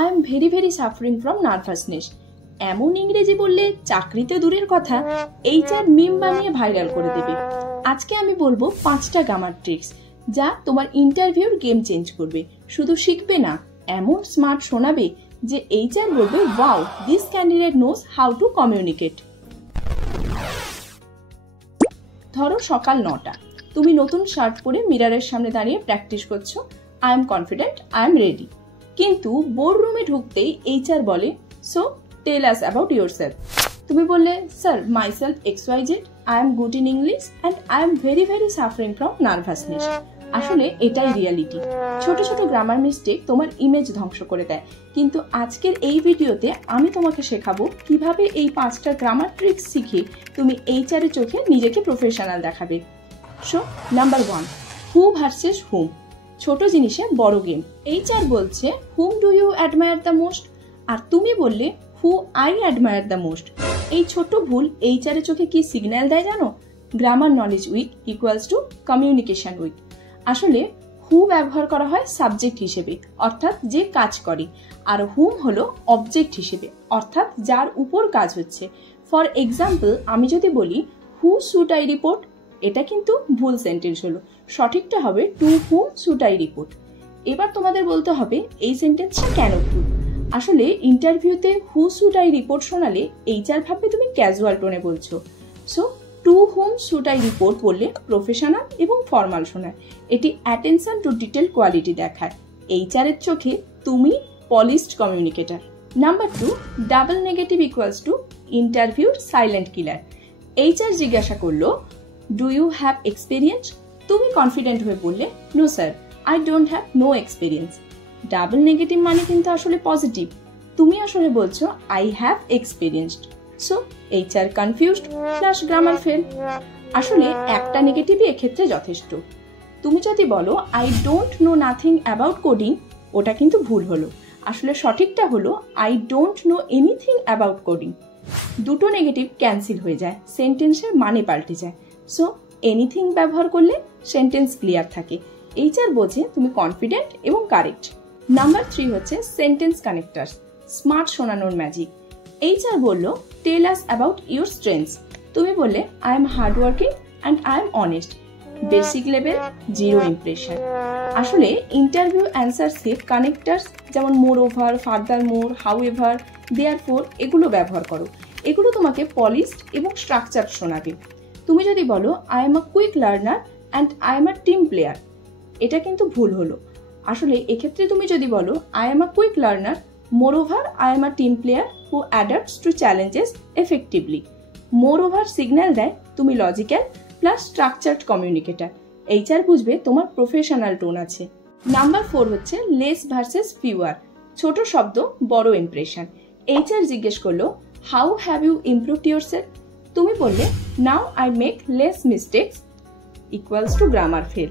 I am very suffering from nervousness. এমন ইংরেজি বললে চাকরিতে দূরের কথা, এইচআর মিম বানিয়ে ভাইরাল করে দেবে। আজকে আমি বলবো 5টা গ্রামার ট্রিক্স যা তোমার ইন্টারভিউর গেম চেঞ্জ করবে। শুধু শিখবে না, এমন স্মার্ট শোনাবে যে এইচআর বলবে, wow, this candidate knows how to communicate. ধরো সকাল 9টা, তুমি নতুন শার্ট পরে মিররের সামনে দাঁড়িয়ে প্র্যাকটিস করছো। I am confident, I am ready. কিন্তু বোর্ড রুমে ঢুকতেই এইচআর বলে, so tell us about yourself. তুমি বললে, sir, myself XYZ, I am good in English and I am very suffering from nervousness. আসলে এটাই রিয়ালিটি। ছোট ছোট গ্রামার মিস্টেক তোমার ইমেজ ধ্বংস করে দেয়। কিন্তু আজকের এই ভিডিওতে আমি তোমাকে শেখাবো কিভাবে এই 5টা গ্রামার ট্রিক্স শিখে তুমি এইচআর এর চোখে নিজেকে প্রফেশনাল দেখাবে। So number 1, who versus whom. ছোট জিনিসে বড় গেম। এইচআর বলছে, whom do you admire the most, আর তুমি বললে, who I admire the most. এই ছোট ভুল এইচআর এর চোখে কি সিগন্যাল দেয় জানো? Grammar knowledge weak equals to communication weak. আসলে হু ব্যবহার করা হয় সাবজেক্ট হিসেবে, অর্থাৎ যে কাজ করে, আর হুম হলো অবজেক্ট হিসেবে, অর্থাৎ যার উপর কাজ হচ্ছে। ফর এক্সাম্পল, আমি যদি বলি, হু শুড আই রিপোর্ট, এটা কিন্তু ভুল সেন্টেন্স হলো। সঠিকটা হবে, to whom should I report. এবার তোমাদের বলতে হবে এই সেন্টেন্সটা কেন ভুল। আসলে ইন্টারভিউতে হু শুড আই রিপোর্ট শোনালে এইচআর ভাববে তুমি ক্যাজুয়াল টোনে বলছো। So to whom should I report বললে প্রফেশনাল এবং ফর্মাল শোনায়। এটি অ্যাটেনশন টু ডিটেল কোয়ালিটি দেখায়। এইচআর এর চোখে তুমি polished communicator. Number 2, double negative equals to ইন্টারভিউর সাইলেন্ট কিলার। এইচআর জিজ্ঞাসা করলো, ডু ইউ হ্যাভ এক্সপিরিয়েন্স? তুমি কনফিডেন্ট হয়ে বললে, no sir, I don't have no experience. Double negative মানে কিন্তু আসলে পজিটিভ। তুমি আসলে বলছো, I have experienced. So HR confused plus grammar fail. আসলে একটা নেগেটিভই এক্ষেত্রে যথেষ্ট। তুমি যদি বলো, I don't know nothing about coding, ওটা কিন্তু ভুল হলো। আসলে সঠিকটা হলো, I don't know anything about coding. দুটো নেগেটিভ ক্যান্সেল হয়ে যায়, সেন্টেন্সের মানে পাল্টে যায়। সো এনিথিং ব্যবহার করলে সেন্টেন্স ক্লিয়ার থাকে। এইচআর বোঝে তুমি কনফিডেন্ট এবং কারেক্ট। নাম্বার 3 হচ্ছে সেন্টেন্স কানেক্টার্স, স্মার্ট শোনানোর ম্যাজিক। এইচআর বলল, tell us about your strengths. তুমি বললে, I am hard working and I am honest. Basic level, zero impression. আসলে ইন্টারভিউ অ্যান্সার্সে কানেক্টার্স যেমন moreover, furthermore, however, therefore এগুলো ব্যবহার করো। এগুলো তোমাকে পলিশড এবং স্ট্রাকচার শোনাবে। তুমি যদি বলো, I am a quick learner and I am a team player, এটা কিন্তু ভুল হলো। আসলে এক্ষেত্রে তুমি যদি বলো, I am a quick learner, moreover I am a team player who adapts to challenges effectively. Moreover signal দেয় তুমি logical plus structured communicator. HR বুঝবে তোমার প্রফেশনাল টোন আছে। নাম্বার 4 হচ্ছে লেস ভার্সেস ফিউয়ার, ছোট শব্দ বড় impression. HR জিজ্ঞেস করলো, how have you improved yourself? তুমি বললে, now I make less mistakes equals to grammar fail.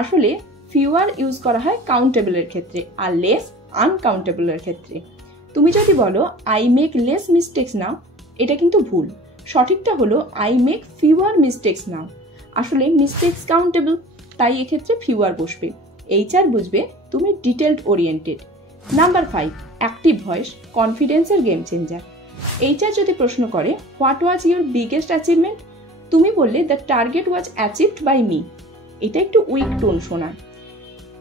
আসলে ফিউয়ার ইউজ করা হয় কাউন্টেবলের ক্ষেত্রে আর লেস আনকাউন্টেবলের ক্ষেত্রে। তুমি যদি বলো, আই মেক লেস মিস্টেকস নাও, এটা কিন্তু ভুল। সঠিকটা হলো, আই মেক ফিউয়ার মিস্টেকস নাও। আসলে মিস্টেকস কাউন্টেবল, তাই এক্ষেত্রে ফিউয়ার বসবে। এইচআর বুঝবে তুমি detailed oriented. Number 5, active voice, কনফিডেন্সের গেম চেঞ্জার। এইচআর যদি প্রশ্ন করে, what was your biggest achievement? তুমি বললে, the target was achieved by me. এটা একটু উইক টোন শোনায়।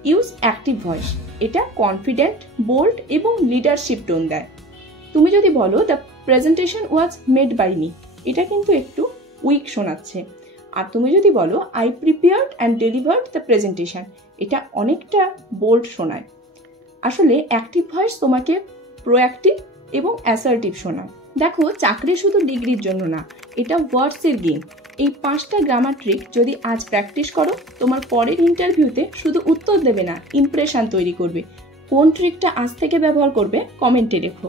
ইউজ অ্যাক্টিভ ভয়েস, এটা কনফিডেন্ট, বোল্ড এবং লিডারশিপ টোন দেয়। তুমি যদি বলো, the presentation was made by me, এটা কিন্তু একটু উইক শোনাচ্ছে। আর তুমি যদি বলো, I prepared and delivered the presentation, এটা অনেকটা বোল্ড শোনায়। আসলে অ্যাক্টিভ ভয়েস তোমাকে প্রোঅ্যাক্টিভ এবং অ্যাসার্টিভ শোনায়। দেখো, চাকরি শুধু ডিগ্রির জন্য না, এটা ওয়ার্ডসের গেম। এই 5টা গ্রামার ট্রিক যদি আজ প্র্যাকটিস করো, তোমার পরের ইন্টারভিউতে শুধু উত্তর দেবে না, ইমপ্রেশন তৈরি করবে। কোন ট্রিকটা আজ থেকে ব্যবহার করবে কমেন্টে লেখো।